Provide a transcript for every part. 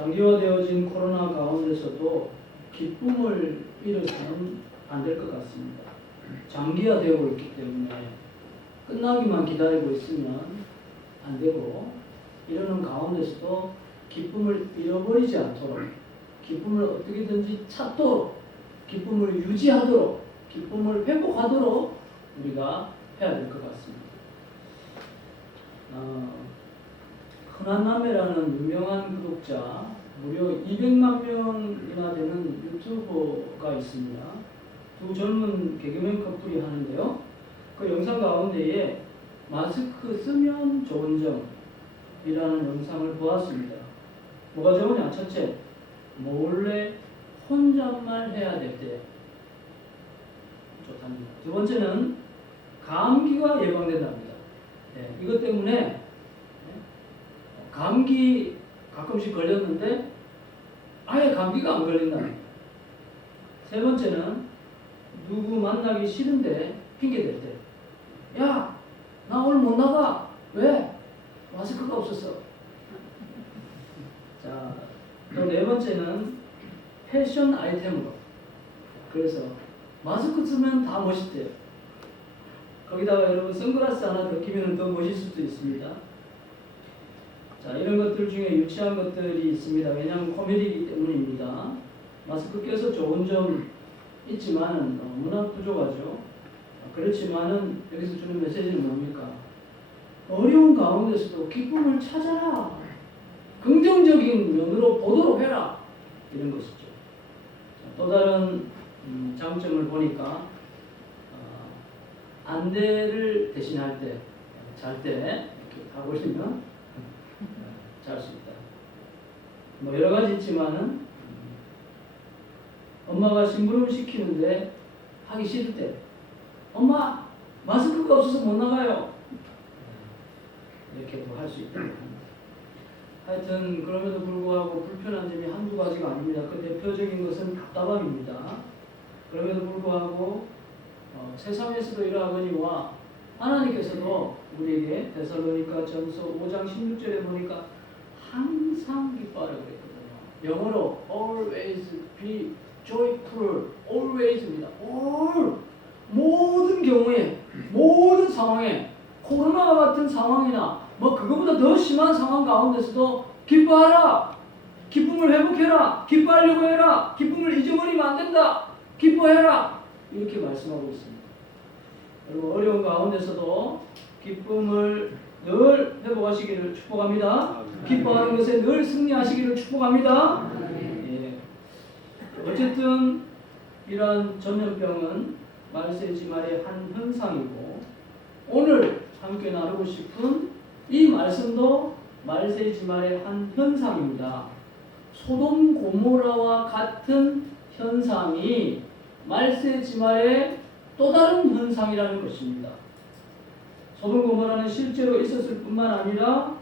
장기화되어진 코로나 가운데서도 기쁨을 잃어서는 안 될 것 같습니다. 장기화되고 있기 때문에 끝나기만 기다리고 있으면 안 되고, 이러는 가운데서도 기쁨을 잃어버리지 않도록, 기쁨을 어떻게든지 찾도록, 기쁨을 유지하도록, 기쁨을 회복하도록 우리가 해야 될 것 같습니다. 흔한남매라는 유명한 구독자, 무려 200만 명이나 되는 유튜버가 있습니다. 두 젊은 개그맨 커플이 하는데요. 그 영상 가운데에 마스크 쓰면 좋은 점이라는 영상을 보았습니다. 뭐가 좋으냐? 첫째, 몰래 혼잣말 해야 될 때 좋답니다. 두 번째는 감기가 예방된답니다. 네, 이것 때문에 감기 가끔씩 걸렸는데 아예 감기가 안 걸린답니다. 세 번째는 누구 만나기 싫은데 핑계 댈 때, 야, 나 오늘 못 나가. 왜? 마스크가 없었어. 자, 또 네 번째는 패션 아이템으로. 그래서 마스크 쓰면 다 멋있대요. 거기다가 여러분 선글라스 하나 더 끼면 더 멋있을 수도 있습니다. 자, 이런 것들 중에 유치한 것들이 있습니다. 왜냐하면 코미디이기 때문입니다. 마스크 껴서 좋은 점 있지만 너무나 부족하죠. 그렇지만은 여기서 주는 메시지는 뭡니까? 어려운 가운데서도 기쁨을 찾아라. 긍정적인 면으로 보도록 해라. 이런 것이죠. 또 다른 장점을 보니까 안대를 대신할 때, 잘 때 이렇게 다 보시면 잘 수 있다. 뭐 여러 가지 있지만은 엄마가 심부름 시키는데 하기 싫을 때, 엄마 마스크가 없어서 못 나가요. 이렇게도 할 수 있다. 하여튼 그럼에도 불구하고 불편한 점이 한두 가지가 아닙니다. 그 대표적인 것은 답답함입니다. 그럼에도 불구하고 세상에서도 이러하거니와 하나님께서도 우리에게 데살로니가 전서 5장 16절에 보니까 항상 기뻐하라고 그랬거든요. 영어로 always be joyful, always입니다. all, 모든 경우에, 모든 상황에, 코로나와 같은 상황이나 뭐 그거보다 더 심한 상황 가운데서도 기뻐하라. 기쁨을 회복해라. 기뻐하려고 해라. 기쁨을 잊어버리면 안 된다. 기뻐해라. 이렇게 말씀하고 있습니다. 여러분 어려운 가운데서도 기쁨을 늘 회복하시기를 축복합니다. 기뻐하는 것에 늘 승리하시기를 축복합니다. 예. 어쨌든 이러한 전염병은 말세지말의 한 현상이고, 오늘 함께 나누고 싶은 이 말씀도 말세지말의 한 현상입니다. 소돔 고모라와 같은 현상이 말세지말의 또 다른 현상이라는 것입니다. 소돔 고모라는 실제로 있었을 뿐만 아니라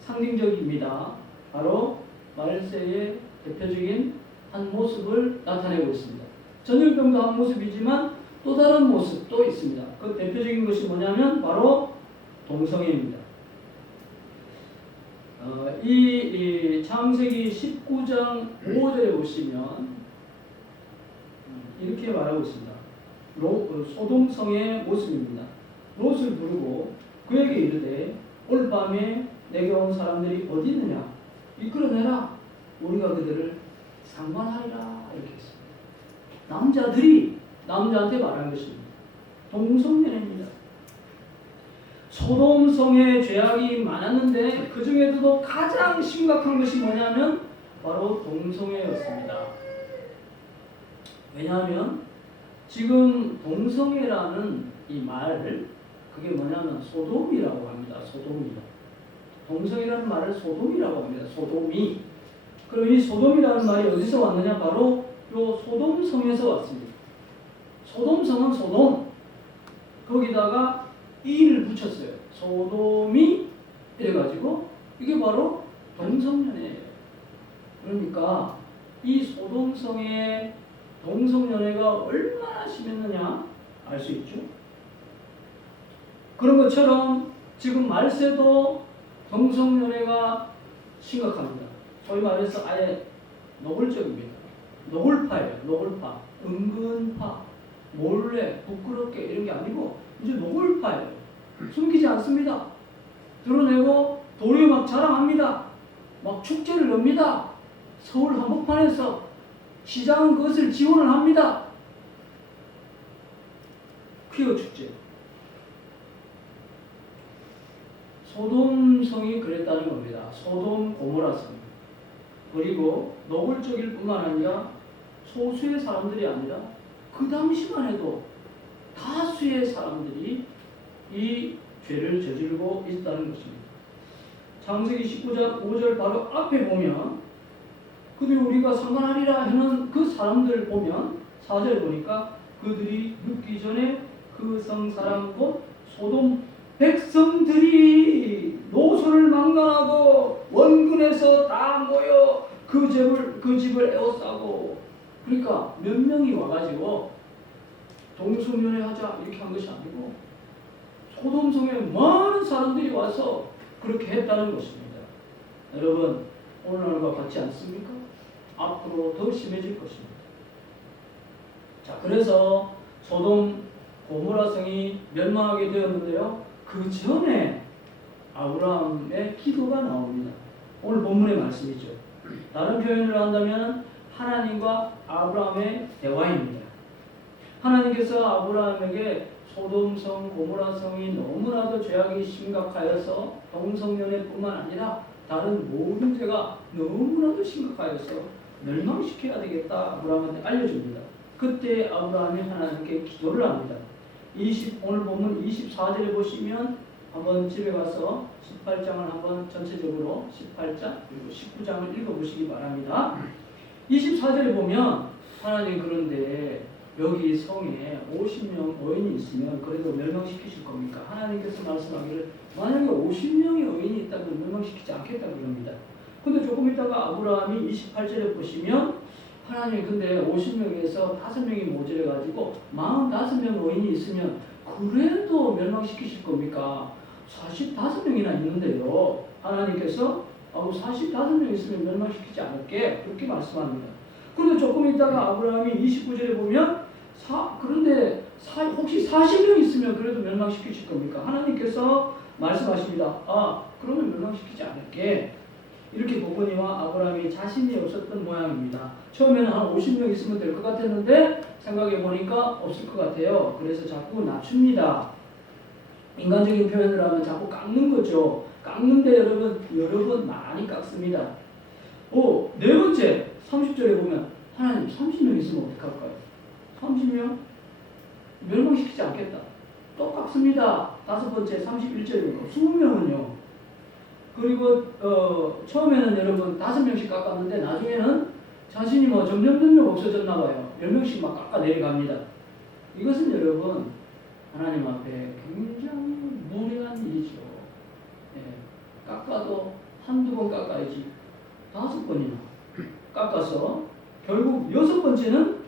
상징적입니다. 바로 말세의 대표적인 한 모습을 나타내고 있습니다. 전염병도 한 모습이지만 또 다른 모습도 있습니다. 그 대표적인 것이 뭐냐면 바로 동성애입니다. 이 창세기 19장 5절에 보시면 이렇게 말하고 있습니다. 소돔성의 모습입니다. 롯을 부르고 그에게 이르되 올 밤에 내게 온 사람들이 어디 있느냐? 이끌어내라. 우리가 그들을 상관하리라. 이렇게 했습니다. 남자들이 남자한테 말한 것입니다. 동성연애입니다. 소돔성의 죄악이 많았는데 그 중에서도 가장 심각한 것이 뭐냐면 바로 동성애였습니다. 왜냐하면 지금 동성애라는 이 말, 그게 뭐냐면 소돔이라고 합니다. 소돔이. 동성애라는 말을 소돔이라고 합니다. 소돔이. 그럼 이 소돔이라는 말이 어디서 왔느냐? 바로 요 소돔성에서 왔습니다. 소돔성은 소돔. 거기다가 이를 붙였어요. 소돔이 이래가지고 이게 바로 동성연애예요. 그러니까 이 소돔성의 동성연애가 얼마나 심했느냐 알 수 있죠. 그런 것처럼 지금 말세도 동성연애가 심각합니다. 소위 말해서 아예 노골적입니다. 노골파예요. 노골파. 은근파. 몰래 부끄럽게 이런 게 아니고 이제 노골파예요. 숨기지 않습니다. 드러내고 도리어 막 자랑합니다. 막 축제를 엽니다. 서울 한복판에서 시장은 그것을 지원을 합니다. 퀴어 축제. 소돔성이 그랬다는 겁니다. 소돔 고모라성. 그리고 노골적일 뿐만 아니라 소수의 사람들이 아니라 그 당시만 해도 다수의 사람들이 이 죄를 저지르고 있다는 것입니다. 창세기 19장 5절 바로 앞에 보면 그들이 우리가 상관하리라 하는 그 사람들 보면 4절 보니까 그들이 눕기 전에 그 성 사람 곧 소돔 백성들이 노소를 망간하고 원군에서 다 모여 그 집을 에워싸고 그러니까 몇 명이 와가지고 동성연애하자 이렇게 한 것이 아니고 소돔성에 많은 사람들이 와서 그렇게 했다는 것입니다. 여러분 오늘날과 같지 않습니까? 앞으로 더 심해질 것입니다. 자, 그래서 소돔 고모라성이 멸망하게 되었는데요. 그 전에 아브라함의 기도가 나옵니다. 오늘 본문의 말씀이죠. 다른 표현을 한다면 하나님과 아브라함의 대화입니다. 하나님께서 아브라함에게 소돔성 고모라성이 너무나도 죄악이 심각하여서 동성연애뿐만 아니라 다른 모든 죄가 너무나도 심각하여서 멸망시켜야 되겠다 아브라함한테 알려줍니다. 그때 아브라함이 하나님께 기도를 합니다. 오늘 본문 24절에 보시면 한번 집에 가서 18장을 한번 전체적으로 18장 그리고 19장을 읽어보시기 바랍니다. 24절에 보면 하나님 그런데 여기 성에 50명 어인이 있으면 그래도 멸망시키실 겁니까? 하나님께서 말씀하기를 만약에 50명의 어인이 있다면 멸망시키지 않겠다고 그럽니다. 근데 조금 있다가 아브라함이 28절에 보시면 하나님 근데 50명에서 5명이 모자라가지고 45명 어인이 있으면 그래도 멸망시키실 겁니까? 45명이나 있는데요. 하나님께서 45명 있으면 멸망시키지 않을게 그렇게 말씀합니다. 그런데 조금 있다가 아브라함이 29절에 보면 그런데 혹시 40명 있으면 그래도 멸망시키실 겁니까? 하나님께서 말씀하십니다. 그러면 멸망시키지 않을게. 이렇게 보거니와 아브라함이 자신이 없었던 모양입니다. 처음에는 한 50명 있으면 될 것 같았는데 생각해 보니까 없을 것 같아요. 그래서 자꾸 낮춥니다. 인간적인 표현을 하면 자꾸 깎는 거죠. 깎는데 여러 번 많이 깎습니다. 네 번째 30절에 보면 하나님 30명 있으면 어떡할까요? 30명? 멸망시키지 않겠다. 또 깎습니다. 다섯 번째 31절에 20명은요. 그리고 처음에는 여러분 5명씩 깎았는데 나중에는 자신이 점점 없어졌나 봐요. 10명씩 막 깎아 내려갑니다. 이것은 여러분 하나님 앞에 굉장히 무례한 일이죠. 깎아도 한두 번 깎아야지 5번이나 깎아서 결국 6번째는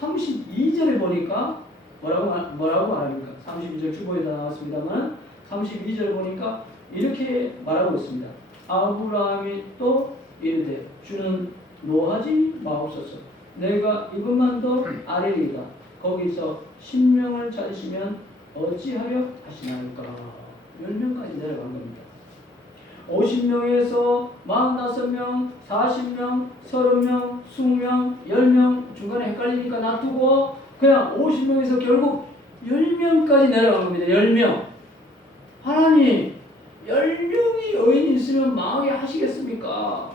32절에 보니까 뭐라고 말합니까? 32절 주보에다 나왔습니다만 32절에 보니까 이렇게 말하고 있습니다. 아브라함이 또 이르되 주는 노하지 마옵소서. 내가 이것만 더 아뢰리이다. 거기서 10명을 찾으시면 어찌하려 하시나이까. 10명까지 내려간 겁니다. 50명에서 45명, 40명, 30명, 20명, 10명 중간에 헷갈리니까 놔두고 그냥 50명에서 결국 10명까지 내려간 겁니다. 10명. 하나님 10명이 여인이 있으면 망하게 하시겠습니까?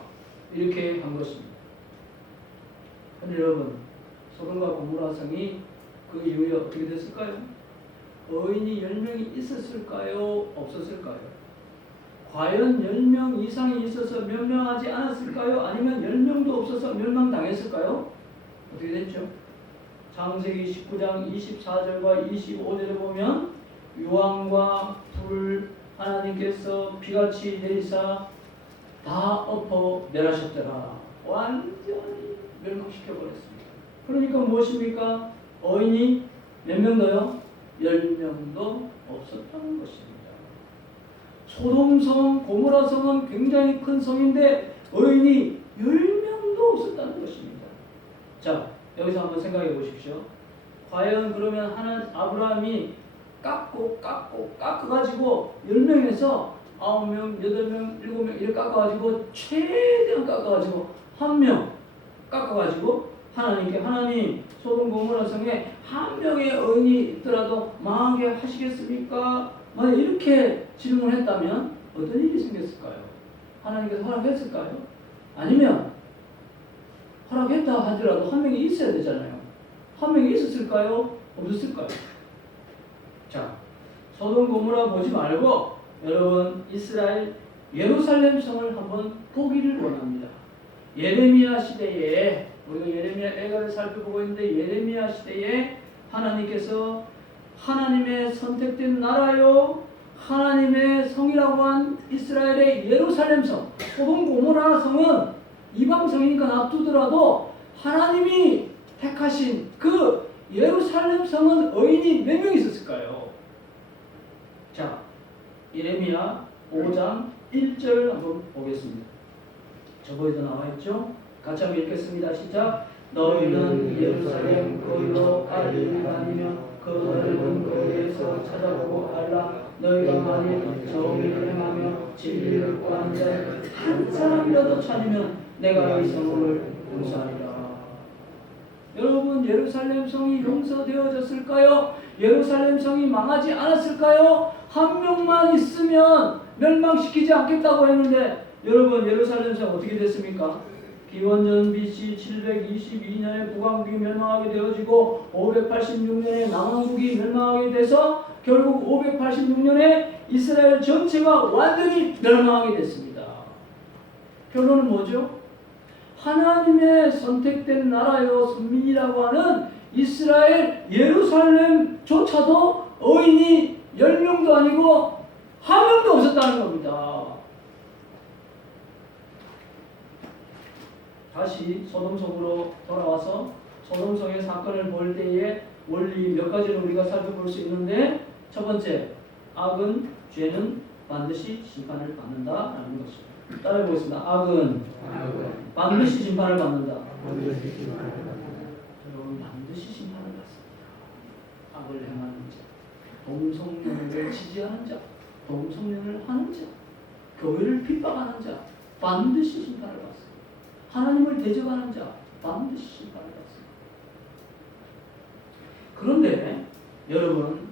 이렇게 한 것입니다. 그런데 여러분 소돔과 고모라성이 그 이후에 어떻게 됐을까요? 어인이 10명이 있었을까요? 없었을까요? 과연 10명 이상이 있어서 멸망하지 않았을까요? 아니면 10명도 없어서 멸망당했을까요? 어떻게 됐죠? 창세기 19장 24절과 25절에 보면 유황과 불 하나님께서 비같이 내리사 다 엎어 멸하셨더라. 완전히 멸망시켜버렸습니다. 그러니까 무엇입니까? 어인이 몇 명 더요? 10명도 없었다는 것입니다. 소돔성, 고모라성은 굉장히 큰 성인데 의인이 10명도 없었다는 것입니다. 자, 여기서 한번 생각해 보십시오. 과연 그러면 아브라함이 깎아가지고 10명에서 9명, 8명, 7명 이렇게 깎아가지고 최대한 깎아가지고 1명 깎아가지고 하나님께 하나님 소돔 고모라 성에 1명의 의인이 있더라도 망하게 하시겠습니까? 만약 이렇게 질문했다면 어떤 일이 생겼을까요? 하나님께서 허락했을까요? 아니면 허락했다 하더라도 1명이 있어야 되잖아요. 1명이 있었을까요? 없었을까요? 자, 소돔 고모라 보지 말고 여러분 이스라엘 예루살렘 성을 한번 보기를 원합니다. 예레미야 시대에 우리가 예레미야 애가를 살펴보고 있는데 예레미야 시대에 하나님께서 하나님의 선택된 나라요 하나님의 성이라고 한 이스라엘의 예루살렘 성 소돔 고모라 성은 이방 성이니까 놔두더라도 하나님이 택하신 그 예루살렘 성은 의인이 몇 명 있었을까요? 자, 예레미야 5장 1절 한번 보겠습니다. 저거에도 나와 있죠? 같이 한번 읽겠습니다. 시작. 너희는 예루살렘 거리로 빨리 다니며 그 넓은 거리에서 찾아보고 알라. 너희가 만일 정의를 행하며 진리를 구하는 자 한 사람이라도 찾으면 내가 이 성을 용서하리라. 여러분 예루살렘 성이 용서되어졌을까요? 예루살렘 성이 망하지 않았을까요? 한 명만 있으면 멸망시키지 않겠다고 했는데 여러분 예루살렘 성 어떻게 됐습니까? 기원전 BC 722년에 북왕국이 멸망하게 되어지고 586년에 남왕국이 멸망하게 돼서 결국 586년에 이스라엘 전체가 완전히 멸망하게 됐습니다. 결론은 뭐죠? 하나님의 선택된 나라요 선민이라고 하는 이스라엘 예루살렘조차도 의인이 10명도 아니고 1명도 없었다는 겁니다. 다시 소돔성으로 돌아와서 소돔성의 사건을 볼 때에 원리 몇 가지를 우리가 살펴볼 수 있는데 첫 번째, 악은 죄는 반드시 심판을 받는다라는 것입니다. 따라해 보겠습니다. 악은 반드시 심판을 받는다. 여러분 반드시 심판을 받습니다. 악을 행하는 자, 동성연을 지지하는 자, 동성연을 하는 자, 교회를 핍박하는 자 반드시 심판을 받습니다. 하나님을 대적하는 자 반드시 심판을 받습니다. 그런데 여러분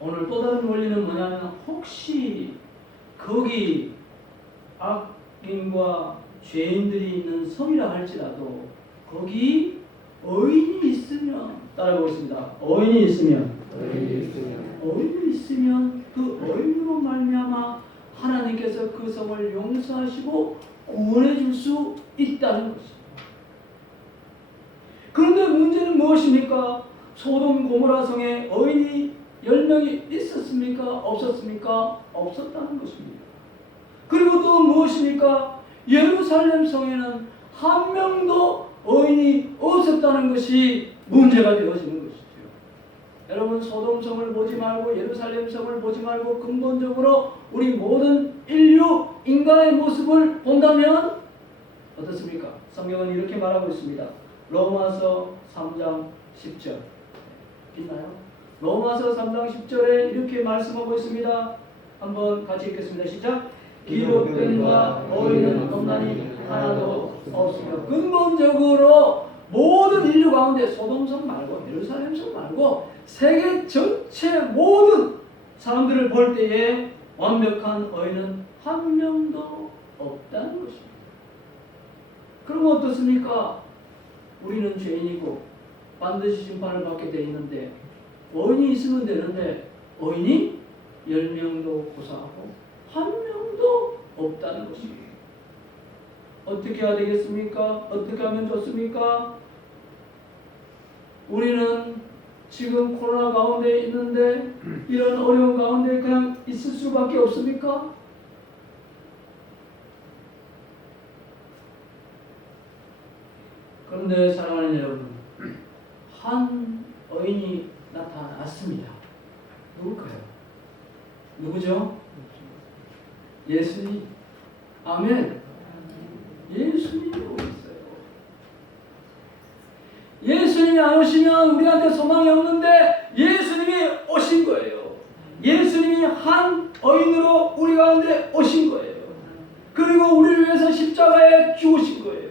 오늘 또 다른 원리는 뭐냐면 혹시 거기 악인과 죄인들이 있는 성이라 할지라도 거기 의인이 있으면 따라해보겠습니다. 의인이 있으면 그 의인으로 말미암아 하나님께서 그 성을 용서하시고 구원해 줄 수 있다는 것입니다. 그런데 문제는 무엇입니까? 소돔 고모라 성에 의인이 10명이 있었습니까? 없었습니까? 없었다는 것입니다. 그리고 또 무엇입니까? 예루살렘 성에는 1명도 의인이 없었다는 것이 문제가 되어지는 것이죠. 여러분 소돔 성을 보지 말고 예루살렘 성을 보지 말고 근본적으로 우리 모든 인류 인간의 모습을 본다면 어떻습니까? 성경은 이렇게 말하고 있습니다. 로마서 3장 10절 있나요? 로마서 3장 10절에 이렇게 말씀하고 있습니다. 한번 같이 읽겠습니다. 시작. 기록된 바 의인은 없나니 하나도 없으며 근본적으로 모든 인류 가운데 소돔성 말고 예루살렘성 말고 세계 전체 모든 사람들을 볼 때에 완벽한 의인은 1명도 없다는 것입니다. 그럼 어떻습니까? 우리는 죄인이고 반드시 심판을 받게 되어 있는데 의인이 있으면 되는데 의인이 10명도 고사하고 1명도 없다는 것입니다. 어떻게 해야 되겠습니까? 어떻게 하면 좋습니까? 우리는 지금 코로나 가운데 있는데 이런 어려운 가운데 그냥 있을 수밖에 없습니까? 그런데 사랑하는 여러분, 한 의인이 나타났습니다. 누굴까요? 누구죠? 예수님. 아멘. 예수님이 오셨어요. 예수님이 안 오시면 우리한테 소망이 없는데 예수님이 오신 거예요. 예수님이 한 어인으로 우리 가운데 오신 거예요. 그리고 우리를 위해서 십자가에 죽으신 거예요.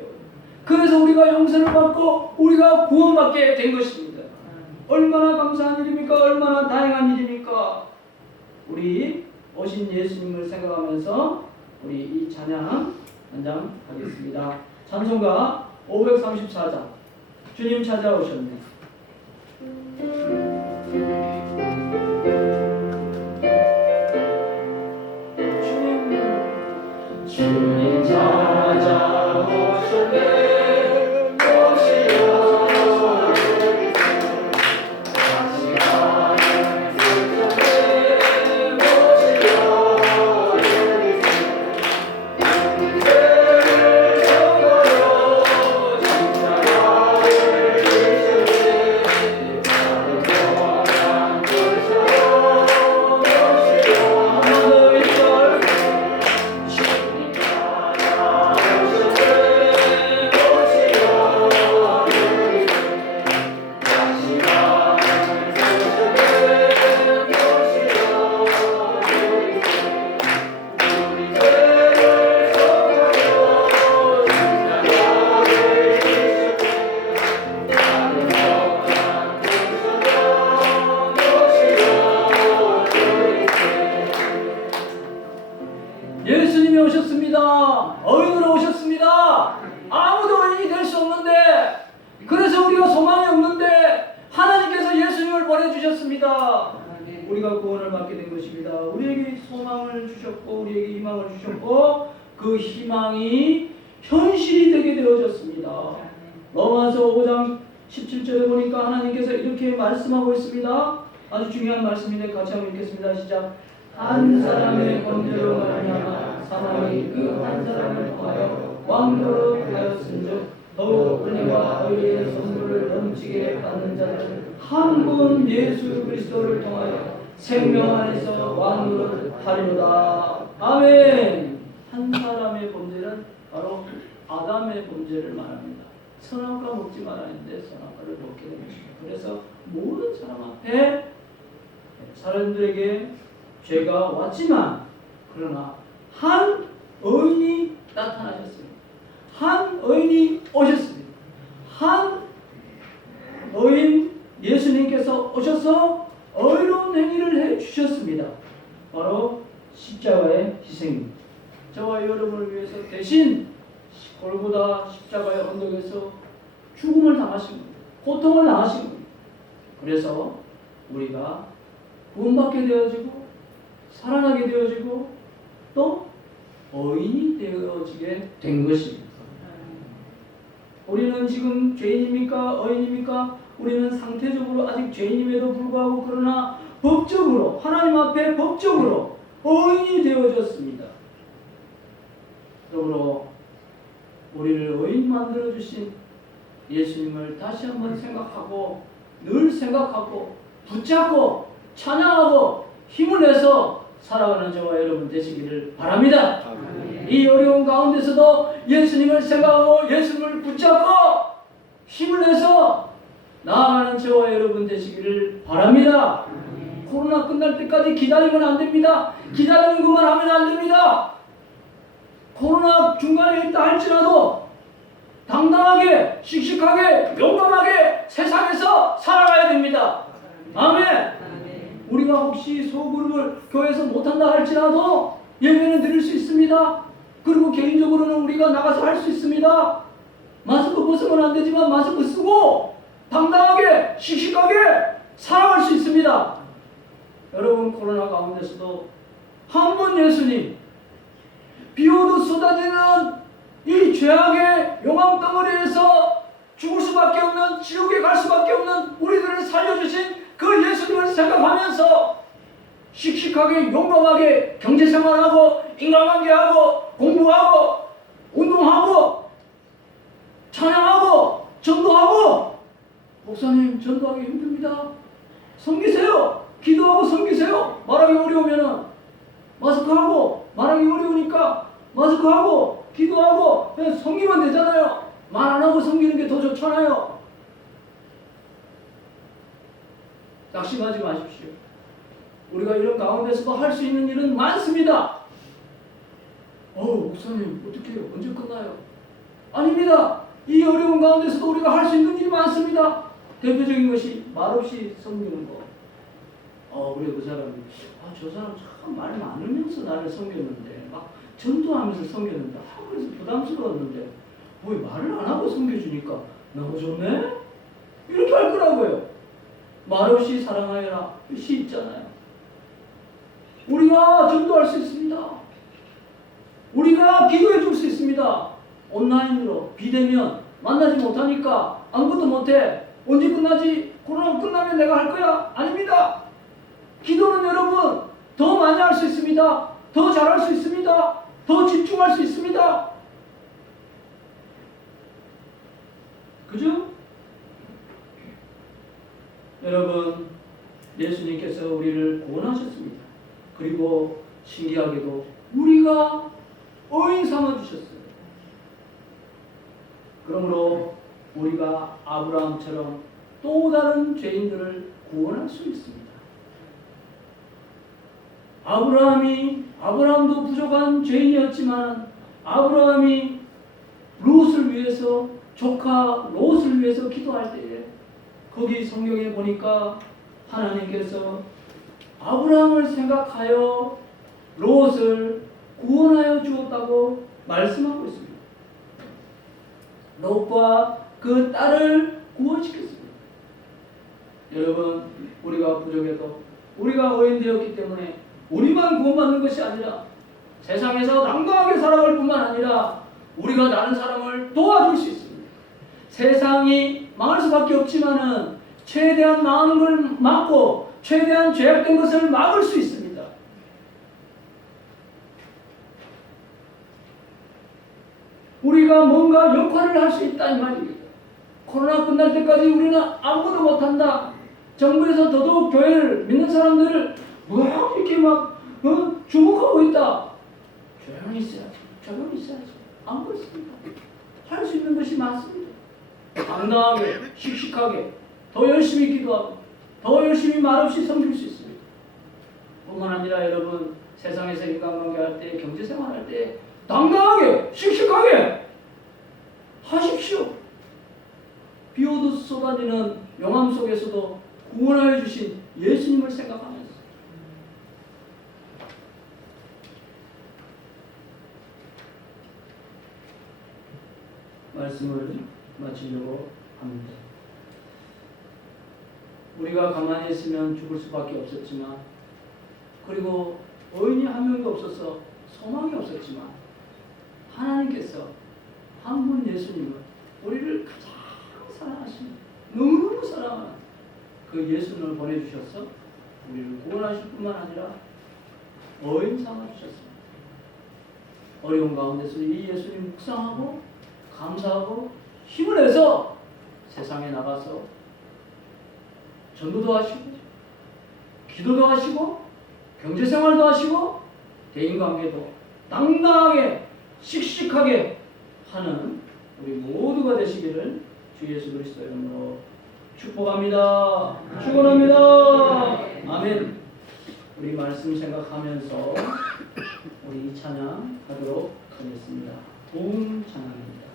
그래서 우리가 용서를 받고 우리가 구원받게 된 것입니다. 얼마나 감사한 일입니까? 얼마나 다행한 일입니까? 우리 오신 예수님을 생각하면서 우리 이 찬양 한장 하겠습니다. 찬송가 534장 주님 찾아오셨네. 주님 찾아오셨네. 예수님이 오셨습니다. 어인으로 오셨습니다. 아무도 어인이 될 수 없는데, 그래서 우리가 소망이 없는데 하나님께서 예수님을 보내주셨습니다. 우리가 구원을 받게 된 것입니다. 우리에게 소망을 주셨고 우리에게 희망을 주셨고 그 희망이 현실이 되게 되어졌습니다. 로마서 5장 17절에 보니까 하나님께서 이렇게 말씀하고 있습니다. 아주 중요한 말씀인데 같이 한번 읽겠습니다. 시작. 한 사람의 범죄로 말미암아 사망이 그 한 사람을 통하여 왕노릇 하였은즉 더욱 은혜와 의의 선물을 넘치게 받는 자는 한 분 예수 그리스도를 통하여 생명 안에서 왕노릇 하리로다. 아멘. 한 사람의 범죄는 바로 아담의 범죄를 말합니다. 선악과 먹지 말아야 하는데 선악과를 먹게 된 것입니다. 그래서 모든 사람 앞에 사람들에게 죄가 왔지만 그러나 한 의인이 나타나셨습니다. 한 의인이 오셨습니다. 한 의인 예수님께서 오셔서 의로운 행위를 해주셨습니다. 바로 십자가의 희생입니다. 저와 여러분을 위해서 대신 골고다 십자가의 언덕에서 죽음을 당하신 겁니다. 고통을 당하신 겁니다. 그래서 우리가 구원받게 되어지고 살아나게 되어지고 또 의인이 되어지게 된 것입니다. 우리는 지금 죄인입니까? 의인입니까? 우리는 상태적으로 아직 죄인임에도 불구하고 그러나 법적으로 하나님 앞에 법적으로 의인이 되어졌습니다. 그러므로 우리를 의인 만들어주신 예수님을 다시 한번 생각하고 늘 생각하고 붙잡고 찬양하고 힘을 내서 살아가는 저와 여러분 되시기를 바랍니다. 아멘. 이 어려운 가운데서도 예수님을 생각하고 예수님을 붙잡고 힘을 내서 나아가는 저와 여러분 되시기를 바랍니다. 아멘. 코로나 끝날 때까지 기다리면 안 됩니다. 기다리는 것만 하면 안 됩니다. 코로나 중간에 있다 할지라도 당당하게 씩씩하게 용감하게 세상에서 살아가야 됩니다. 아멘. 우리가 혹시 소그룹을 교회에서 못한다 할지라도 예배는 드릴 수 있습니다. 그리고 개인적으로는 우리가 나가서 할 수 있습니다. 마스크 벗으면 안 되지만 마스크 쓰고 당당하게 씩씩하게 살아갈 수 있습니다. 여러분 코로나 가운데서도 한 분 예수님 비오도 쏟아지는 이 죄악의 용암덩어리에서 죽을 수밖에 없는 지옥에 갈 수밖에 없는 우리들을 살려주신 그 예수님을 생각하면서 씩씩하게 용감하게 경제생활하고 인간관계하고 공부하고 운동하고 찬양하고 전도하고. 목사님 전도하기 힘듭니다. 섬기세요. 기도하고 섬기세요. 말하기 어려우면 마스크하고 말하기 어려우니까 마스크하고 기도하고 그냥 섬기면 되잖아요. 말 안 하고 섬기는 게 더 좋잖아요. 낙심하지 마십시오. 우리가 이런 가운데서도 할 수 있는 일은 많습니다. 목사님 어떻게 해요? 언제 끝나요? 아닙니다. 이 어려운 가운데서도 우리가 할 수 있는 일이 많습니다. 대표적인 것이 말없이 섬기는 거. 그래 그 사람이 저 사람 참 말 많으면서 나를 섬겼는데 막 전도하면서 섬겼는데 그래서 부담스러웠는데 왜 말을 안 하고 섬겨주니까 너무 좋네? 이렇게 할 거라고요. 말없이 사랑하여라 시 있잖아요. 우리가 전도할 수 있습니다. 우리가 기도해 줄 수 있습니다. 온라인으로 비대면 만나지 못하니까 아무것도 못해. 언제 끝나지? 코로나 끝나면 내가 할 거야? 아닙니다. 기도는 여러분 더 많이 할 수 있습니다. 더 잘할 수 있습니다. 더 집중할 수 있습니다. 그죠? 여러분 예수님께서 우리를 구원하셨습니다. 그리고 신기하게도 우리가 의인 삼아주셨어요. 그러므로 우리가 아브라함처럼 또 다른 죄인들을 구원할 수 있습니다. 아브라함도 부족한 죄인이었지만 아브라함이 롯을 위해서 조카 롯을 위해서 기도할 때에 거기 성경에 보니까 하나님께서 아브라함을 생각하여 롯을 구원하여 주었다고 말씀하고 있습니다. 롯과 그 딸을 구원시켰습니다. 여러분 우리가 부족해도 우리가 의인 되었기 때문에 우리만 구원받는 것이 아니라 세상에서 당당하게 살아갈 뿐만 아니라 우리가 다른 사람을 도와줄 수 있습니다. 세상이 망할 수밖에 없지만은 최대한 망하는 걸 막고 최대한 죄악된 것을 막을 수 있습니다. 우리가 뭔가 역할을 할 수 있다 이 말입니다. 코로나 끝날 때까지 우리는 아무것도 못한다. 정부에서 더더욱 교회를 믿는 사람들을 이렇게 막 주목하고 있다. 조용히 있어야지. 안 그렇습니다. 할 수 있는 것이 많습니다. 당당하게, 씩씩하게, 더 열심히 기도하고, 더 열심히 말없이 섬길 수 있습니다. 뿐만 아니라 여러분 세상에서 인간관계 할 때, 경제생활 할 때 당당하게, 씩씩하게 하십시오. 비오도 쏟아지는 용암 속에서도 구원하여 주신 예수님을 생각하면서 말씀을 마치려고 합니다. 우리가 가만히 있으면 죽을 수밖에 없었지만 그리고 의인이 한 명도 없어서 소망이 없었지만 하나님께서 한 분 예수님을 우리를 가장 사랑하시는 너무너무 사랑하는 그 예수님을 보내주셔서 우리를 구원하실 뿐만 아니라 의인 삼아주셨습니다. 어려운 가운데서 이 예수님 묵상하고 감사하고 힘을 내서 세상에 나가서 전도도 하시고 기도도 하시고 경제생활도 하시고 대인관계도 당당하게 씩씩하게 하는 우리 모두가 되시기를 주 예수 그리스도 이름으로 축복합니다. 축원합니다. 아멘. 우리 말씀 생각하면서 우리 이 찬양 하도록 하겠습니다. 봄 찬양입니다.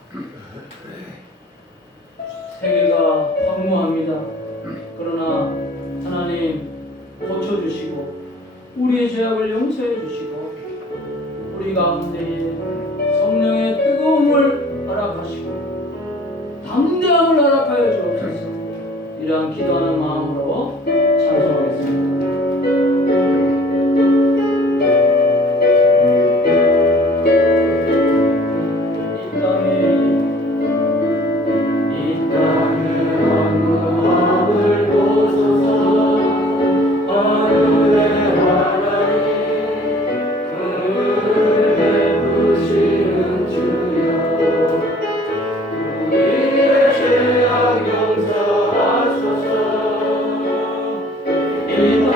세계가 황무합니다. 그러나 하나님 고쳐주시고 우리의 죄악을 용서해 주시고 우리 가운데에 성령의 뜨거움을 허락하시고 담대함을 허락하여 주옵소서. 이러한 기도하는 마음으로 찬송하겠습니다. 이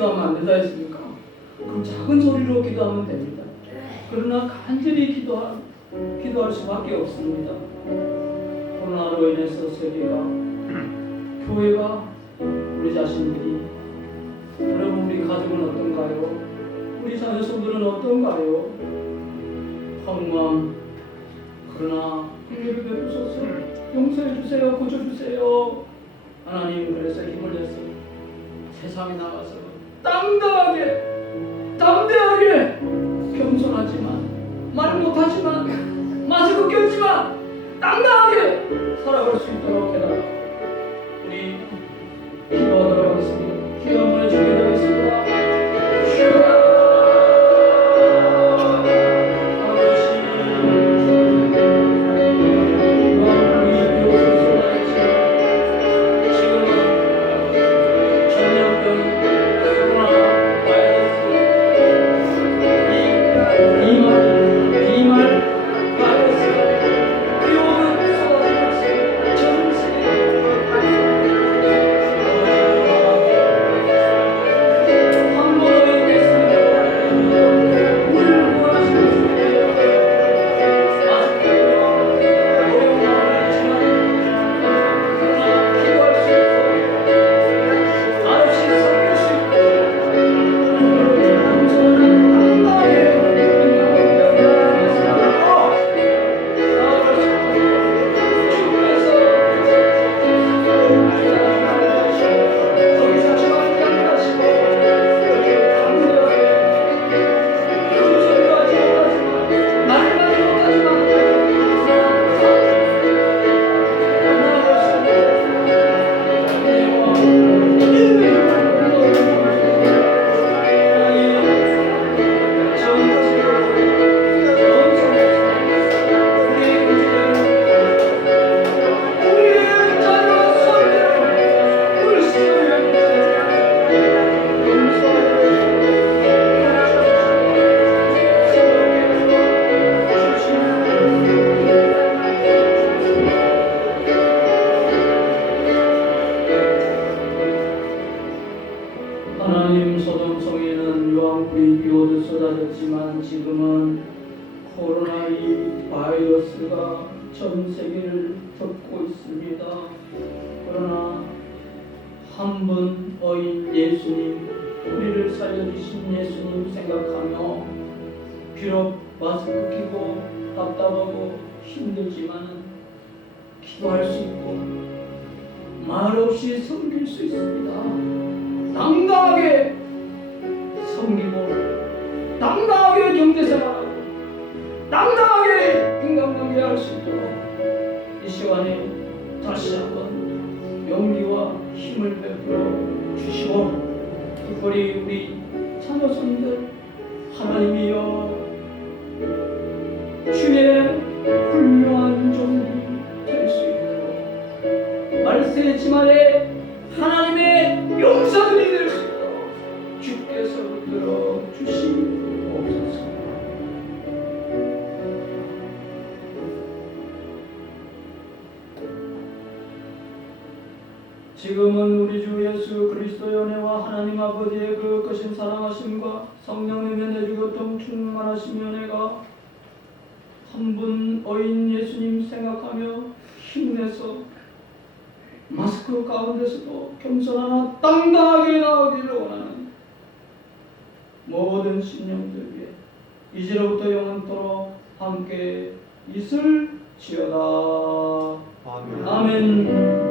기도하면 안 된다 했습니까? 그럼 작은 소리로 기도하면 됩니다. 그러나 간절히 기도할 수밖에 없습니다. 코로나로 인해서 세계가, 교회가, 우리 자신들이, 여러분 우리 가족은 어떤가요? 우리 자녀성들은 어떤가요? 황망, 그러나 긍휼을 베푸소서, 용서해 주세요, 고쳐 주세요. 하나님 그래서 힘을 내서 세상에 나가서 담대하게 겸손하지만 말 못하지만 마스크 꼈지만 당당하게 살아갈 수 있도록 해달라. 우리 기도하도록 하겠습니다. 기도 한번 해주기로 하겠습니다. 하나님, 소돔성에는 유황불이 비오듯 쏟아졌지만 지금은 코로나 이 바이러스가 전 세계를 덮고 있습니다. 그러나 한 분 어인 예수님, 우리를 살려주신 예수님 생각하며 비록 마스크 끼고 답답하고 힘들지만 기도할 수 있고 말없이 섬길 수 있습니다. 당당하게 섬기고 당당하게 경제생활하고 당당하게 인간관계할 수 있도록 이 시간에 다시 한번 용기와 은혜와 힘을 베풀어 주시고 특별히 우리 자녀손들 하나님이여 주의 훌륭한 종이 될 수 있도록 말세 지말에 하나님의 용사들이 될 수 있도록 주께서 붙들어 주시옵소서. 지금은 우리 주 예수 그리스도의 은혜와 하나님 아버지의 그 크신 사랑하심과 성령님의 내주교통 충만하신 은혜가 한 분 어인 예수님 생각하며 힘내서 마스크 가운데서도 겸손하나 당당하게 나오기를 원하는 모든 신령들 위해 이제로부터 영원토록 함께 있을지어다. 아멘. 아멘.